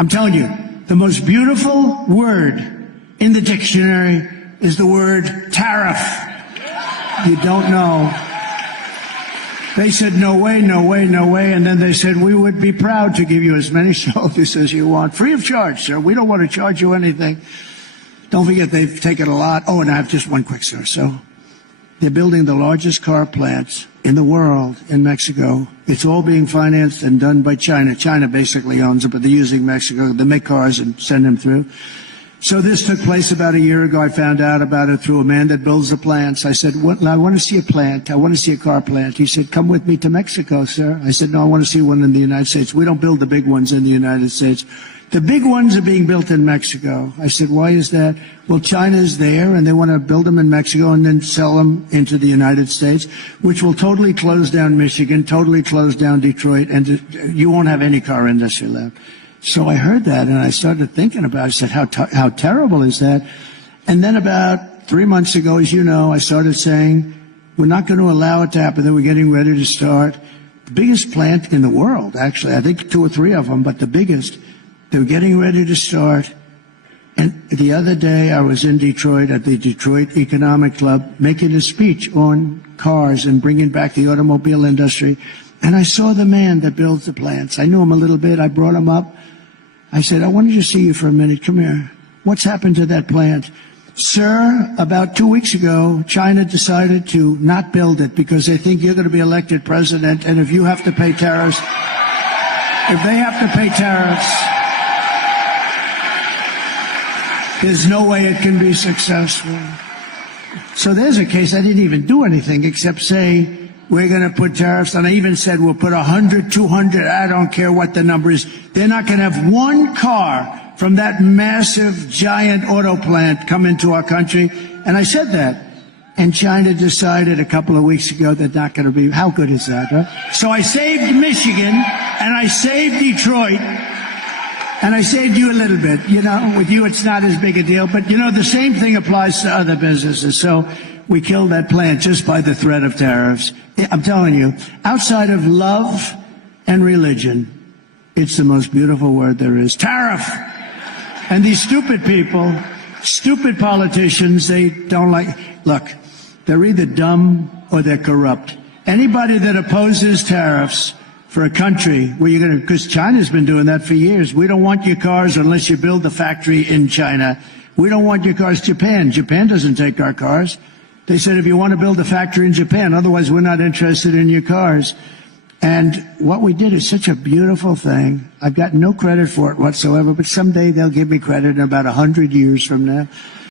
I'm telling you, the most beautiful word in the dictionary is the word tariff. You don't know. They said, no way, no way, no way. And then they said, we would be proud to give you as many soldiers as you want, free of charge, sir. We don't want to charge you anything. Don't forget, they've taken a lot. Oh, and I have just one quick story. So they're building the largest car plants in the world in Mexico. It's all being financed and done by China. China basically owns it, but they're using Mexico. They make cars and send them through. So this took place about a year ago. I found out about it through a man that builds the plants. I said, I want to see a plant. I want to see a car plant. He said, come with me to Mexico, sir. I said, no, I want to see one in the United States. We don't build the big ones in the United States. The big ones are being built in Mexico. I said, why is that? Well, China's there, and they want to build them in Mexico and then sell them into the United States, which will totally close down Michigan, totally close down Detroit, and you won't have any car industry left. So I heard that, and I started thinking about it. I said, how terrible is that? And then about 3 months ago, as you know, I started saying, we're not going to allow it to happen. Then we're getting ready to start the biggest plant in the world, actually. I think 2 or 3 of them, but the biggest. They're getting ready to start. And the other day, I was in Detroit at the Detroit Economic Club making a speech on cars and bringing back the automobile industry. And I saw the man that builds the plants. I knew him a little bit. I brought him up. I said, I wanted to see you for a minute. Come here. What's happened to that plant? Sir, about 2 weeks ago, China decided to not build it because they think you're going to be elected president. And if you have to pay tariffs, if they have to pay tariffs, there's no way it can be successful. So there's a case. I didn't even do anything except say, we're going to put tariffs. And I even said, we'll put 100, 200, I don't care what the number is. They're not going to have one car from that massive, giant auto plant come into our country. And I said that. And China decided a couple of weeks ago they're not going to be. How good is that, right? So I saved Michigan, and I saved Detroit, and I saved you a little bit. You know, with you it's not as big a deal. But, you know, the same thing applies to other businesses. So we killed that plant just by the threat of tariffs. I'm telling you, outside of love and religion, it's the most beautiful word there is. Tariff! And these stupid people, stupid politicians, they don't like... Look, they're either dumb or they're corrupt. Anybody that opposes tariffs for a country where you're going to... Because China's been doing that for years. We don't want your cars unless you build the factory in China. We don't want your cars. Japan doesn't take our cars. They said, if you want to build a factory in Japan, otherwise we're not interested in your cars. And what we did is such a beautiful thing. I've got no credit for it whatsoever, but someday they'll give me credit in about 100 years from now.